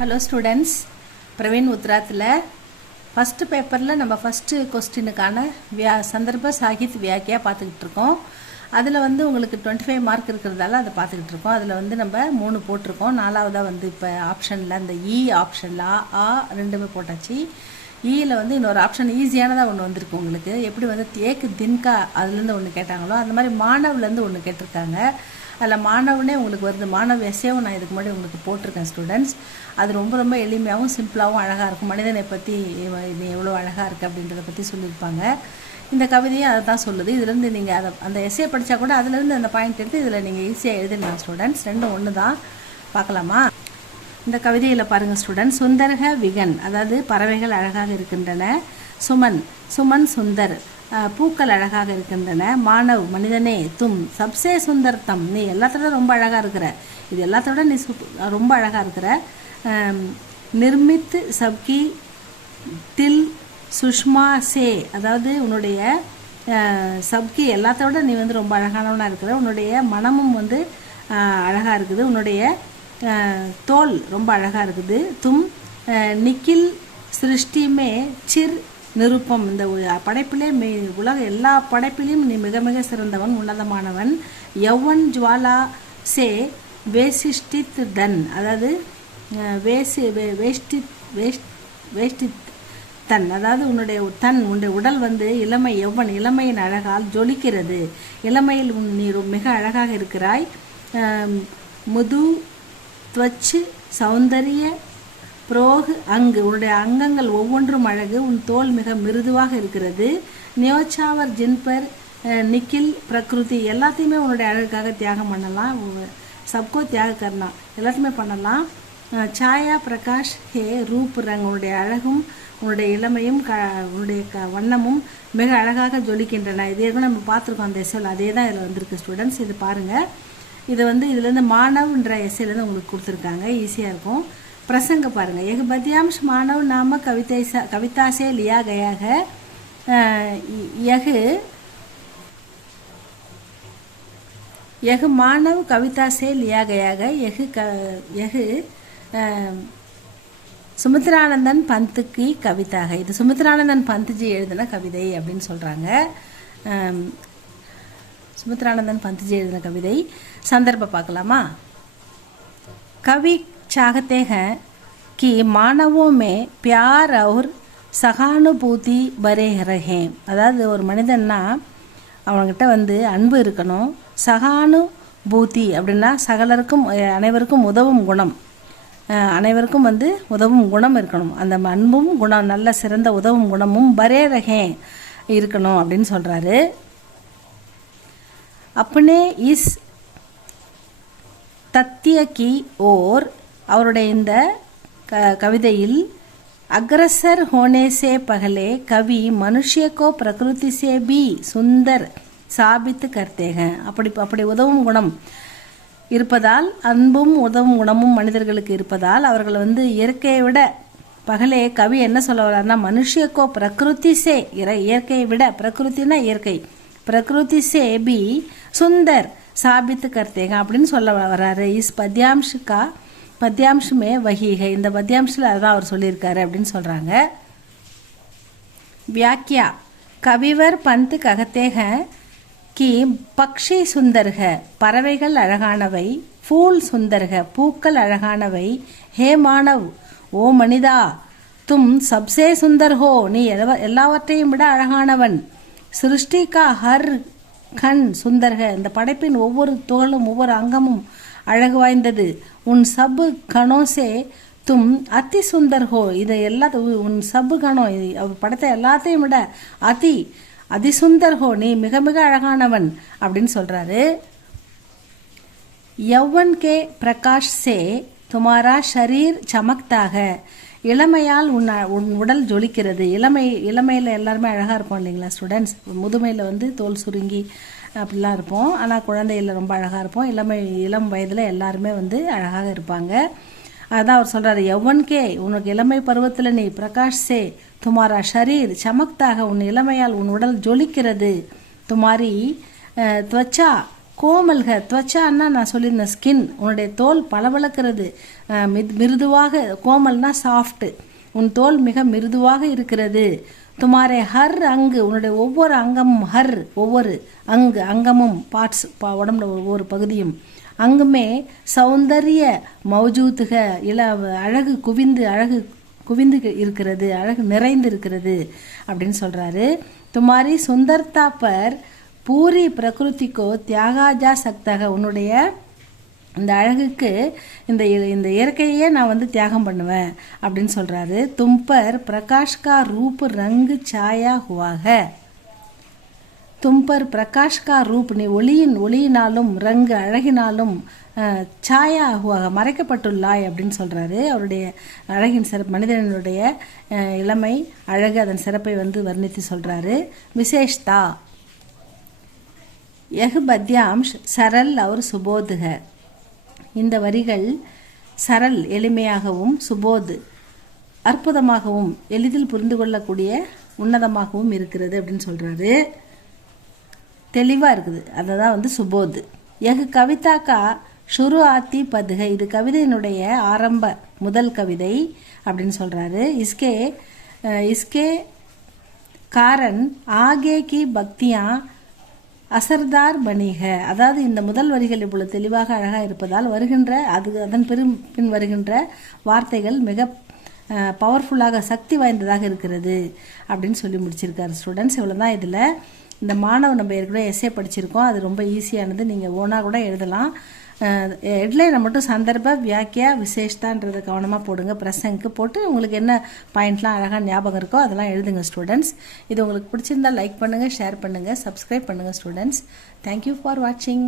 Hello students, Praveen உத்ராத்தில் first பேப்பரில் நம்ம first கொஸ்டினுக்கான சந்தர்ப்ப சாகித் வியாக்கியா பார்த்துக்கிட்டு இருக்கோம். அதில் வந்து உங்களுக்கு 25 மார்க் இருக்கிறதால அதை பார்த்துக்கிட்டு இருக்கோம். அதில் நம்ம 3 போட்டிருக்கோம். 4வதாக இப்போ ஆப்ஷனில் இந்த ஆப்ஷனில் ஆ ரெண்டுமே போட்டாச்சு. ஈயில் இன்னொரு ஆப்ஷன் ஈஸியானதாக ஒன்று வந்திருக்கு உங்களுக்கு. எப்படி ஏக்கு தின்கா அதுலேருந்து ஒன்று கேட்டாங்களோ அந்த மாதிரி மாணவலேருந்து ஒன்று கேட்டிருக்காங்க. அதில் மாணவனே உங்களுக்கு வருது. மாணவ எஸ்ஸேவும் நான் இதுக்கு முன்னாடி உங்களுக்கு போட்டிருக்கேன் ஸ்டூடெண்ட்ஸ். அது ரொம்ப ரொம்ப எளிமையாகவும் சிம்பிளாகவும் அழகாக இருக்கும். மனிதனை பற்றி இது எவ்வளோ அழகாக இருக்குது அப்படின்றத பற்றி சொல்லியிருப்பாங்க. இந்த கவிதையும் அதை தான் சொல்லுது. இதுலேருந்து நீங்கள் அந்த எஸ்ஸே படித்தா கூட அதுலேருந்து அந்த பாயிண்ட் எடுத்து இதில் நீங்கள் ஈஸியாக எழுதிடலாம் ஸ்டூடெண்ட்ஸ். ரெண்டும் ஒன்று தான். பார்க்கலாமா? இந்த கவிதையில் பாருங்கள் ஸ்டூடெண்ட்ஸ். சுந்தர்க விகன், அதாவது பறவைகள் அழகாக இருக்கின்றன. சுமன் சுமன் சுந்தர், பூக்கள் அழகாக இருக்கின்றன. மாணவ் மனிதனே, தும் சப்சே சுந்தர் தம், நீ எல்லாத்தோட ரொம்ப அழகாக இருக்கிற, இது எல்லாத்தோட நீ ரொம்ப அழகாக இருக்கிற. நிர்மித் சப்கி தில் சுஷ்மா சே, அதாவது உன்னுடைய சப்கி எல்லாத்தோட நீ ரொம்ப அழகானவனாக இருக்கிற. உன்னுடைய மனமும் அழகாக இருக்குது. உன்னுடைய தோல் ரொம்ப அழகாக இருக்குது. தும் நிக்கில் சிருஷ்டிமே சிர் நிருப்பம், இந்த படைப்பிலே உலக எல்லா படைப்பிலையும் நீ மிக மிக சிறந்தவன், உன்னதமானவன். யவன் ஜுவாலா சே வேசிஷ்டித் தன், அதாவது வேஷ்டித் தன், அதாவது உன்னுடைய உடல் இளமை யவன், இளமையின் அழகால் ஜொலிக்கிறது. இளமையில் நீ மிக அழகாக இருக்கிறாய். முது துவச்சு சௌந்தரிய புரோகு அங்கு, உன்னுடைய அங்கங்கள் ஒவ்வொன்றும் அழகு. உன் தோல் மிக மிருதுவாக இருக்கிறது. நியோச்சாவர் ஜின்பர் நிக்கில் பிரகிருதி, எல்லாத்தையுமே உன்னுடைய அழகுக்காக தியாகம் பண்ணலாம். சப்கோ தியாக கர்னா, எல்லாத்தையுமே பண்ணலாம். சாயா பிரகாஷ் ஹே ரூப் ரங், உன்னுடைய அழகும் உன்னுடைய இளமையும் உன்னுடைய வண்ணமும் மிக அழகாக ஜொலிக்கின்றன. இதே கூட நம்ம பார்த்துருக்கோம் அந்த எஸ்ஸேல, அதே தான் இதில் வந்திருக்கு ஸ்டூடெண்ட்ஸ். இது பாருங்கள். இது இதுலேருந்து மாணவன்ற எஸ்ஸேலேருந்து உங்களுக்கு கொடுத்துருக்காங்க. ஈஸியாக இருக்கும். प्रसंग पारेंगे. एक बद्यांश मानव नामक कविता से लिया गया है. यह मानव कविता से लिया गया है. यह சுமித்ரானந்தன் பந்த் की कविता है. இது சுமித்ரானந்தன் பந்த் जी எழுதின கவிதை அப்படின்னு சொல்கிறாங்க. சுமித்ரானந்தன் பந்த் जी எழுதின கவிதை. சந்தர்ப்பம் பார்க்கலாமா? कवि चाहते हैं कि मानवों में प्यार और சகானுபூதி பரே ரஹே, அதாவது ஒரு மனிதன்னா அவன்கிட்ட அன்பு இருக்கணும். சகானுபூதி அப்படின்னா சகலருக்கும் அனைவருக்கும் உதவும் குணம், அனைவருக்கும் உதவும் குணம் இருக்கணும். அந்த அன்பும் குணம், நல்ல சிறந்த உதவும் குணமும் பரே ரஹே இருக்கணும் அப்படின்னு சொல்கிறாரு. अपने इस तथ्य की ओर, அவருடைய இந்த கவிதையில் अग्रसर होने से पहले कवि मनुष्य को प्रकृति से भी सुंदर साबित करते हैं. அப்படி உதவும் குணம் இருப்பதால், அன்பும் உதவும் குணமும் மனிதர்களுக்கு இருப்பதால் அவர்கள் இயற்கையை விட, பகலே கவி என்ன சொல்ல வர்றாருன்னா, மனுஷியக்கோ பிரகிருதி சே, இயற்கையை விட, பிரகிருத்தினா இயற்கை, பிரகிருதி சே பி சுந்தர் சாபித்து கர்த்தேங்க அப்படின்னு சொல்ல வர்றாரு. இஸ் பத்யாம்ஷமே வஹீகை, இந்த பத்யாம்ஷில் அதுதான் அவர் சொல்லியிருக்காரு அப்படின்னு சொல்கிறாங்க. வியாக்கியா கவிவர் பந்த் ககத்தேக கி பக்ஷி சுந்தர்க, பறவைகள் அழகானவை. ஃபூல் சுந்தர்க, பூக்கள் அழகானவை. ஹே மானவ், ஓ மனிதா, தும் சப்சே சுந்தர் ஹோ, நீ எல்லாவற்றையும் விட அழகானவன். சிருஷ்டி கா ஹர் கண் சுந்தர்க, இந்த படைப்பின் ஒவ்வொரு துகளும் ஒவ்வொரு அங்கமும் அழகு வாய்ந்தது. உன் சபு கணோசே தும் அதி சுந்தர் ஹோ, இதை உன் சபு கணம், அவர் படைத்த எல்லாத்தையும் விட அதிசுந்தர் ஹோ, நீ மிக மிக அழகானவன் அப்படின்னு சொல்றாரு. யௌவன் கே பிரகாஷ் சே துமாரா ஷரீர் சமக்தாக, இளமையால் உன் உடல் ஜொலிக்கிறது. இளமையில் எல்லாருமே அழகாக இருப்போம் இல்லைங்களா ஸ்டூடெண்ட்ஸ்? முதுமையில் தோல் சுருங்கி அப்படிலாம் இருப்போம். ஆனால் குழந்தையில் ரொம்ப அழகாக இருப்போம். இளம் வயதில் எல்லாருமே அழகாக இருப்பாங்க. அதான் அவர் சொல்கிறாரு. யௌவன்கே, உனக்கு இளமை பருவத்தில் நீ பிரகாஷ் சே துமாரா ஷரீர் சமக்தாக, உன் இளமையால் உன் உடல் ஜொலிக்கிறது. துமாரி துவச்சா கோமல்க துவச்சான்னா நான் சொல்லியிருந்தேன் ஸ்கின், உன்னுடைய தோல் பளபளக்கிறது, மிருதுவாக, கோமல்னா சாஃப்ட்டு, உன் தோல் மிக மிருதுவாக இருக்கிறது. துமாரே ஹர் அங்கு, உன்னுடைய ஒவ்வொரு அங்கமும், ஹர் ஒவ்வொரு அங்கமும், பார்ட்ஸ் உடம்புல ஒவ்வொரு பகுதியும், அங்குமே சௌந்தரிய மௌஜூத்துக அழகு குவிந்து இருக்கிறது, அழகு நிறைந்து இருக்கிறது அப்படின்னு சொல்கிறாரு. துமாரி சுந்தர்தா பர் பூரி பிரகிருதிக்கோ தியாகாஜா சக்தக, உன்னுடைய இந்த அழகுக்கு இந்த இயற்கையே நான் தியாகம் பண்ணுவேன் அப்படின்னு சொல்கிறாரு. தும்பர் பிரகாஷ்கா ரூப் ரங்கு சாயா ஹுவாக, தும்பர் பிரகாஷ்கா ரூப், நீ ஒளியினாலும் ரங்கு அழகினாலும் சாயா ஆகுவாக மறைக்கப்பட்டுள்ளாய் அப்படின்னு சொல்கிறாரு. அவருடைய அழகின் சிறப்பு, மனிதனுடைய இளமை அழகு, அதன் சிறப்பை வர்ணித்து சொல்கிறாரு. விசேஷ்தா யஹ் பத்யாம்ஷ் சரல் அவர் சுபோதுக, இந்த வரிகள் சரல் எளிமையாகவும், சுபோத் அற்புதமாகவும், எளிதில் புரிந்து கொள்ளக்கூடிய உன்னதமாகவும் இருக்கிறது அப்படின்னு சொல்கிறாரு. தெளிவாக இருக்குது, அதை தான் சுபோத். எகு கவிதாக்கா ஷுரு ஆத்தி பதுக, இது கவிதையினுடைய ஆரம்ப முதல் கவிதை அப்படின்னு சொல்கிறாரு. இஸ்கே காரன் ஆகே கி பக்தியா அசர்தார் பணிக, அதாவது இந்த முதல் வரிகள் இவ்வளவு தெளிவாக அழகாக இருப்பதால் அதன் பின் வருகின்ற வார்த்தைகள் மிக பவர்ஃபுல்லாக, சக்தி வாய்ந்ததாக இருக்கிறது அப்படின்னு சொல்லி முடிச்சிருக்காரு. ஸ்டூடெண்ட்ஸ், இவ்வளோ தான் இதில். இந்த மாணவ நம்ம ஏற்கனவே எஸ்ஏ படிச்சிருக்கோம், அது ரொம்ப ஈஸியானது, நீங்கள் ஓனாக கூட எழுதலாம். ஹெட்லைனை மட்டும் சந்தர்ப்ப வியாக்கியா விசேஷ்தான்றதை கவனமாக போடுங்க. பிரசங்க்கு போட்டு உங்களுக்கு என்ன பாயிண்ட்லாம் அழகாக ஞாபகம் இருக்கோ அதெல்லாம் எழுதுங்க ஸ்டூடெண்ட்ஸ். இது உங்களுக்கு பிடிச்சிருந்தால் லைக் பண்ணுங்கள், ஷேர் பண்ணுங்கள், சப்ஸ்கிரைப் பண்ணுங்கள் ஸ்டூடெண்ட்ஸ். தேங்க்யூ ஃபார் வாட்சிங்.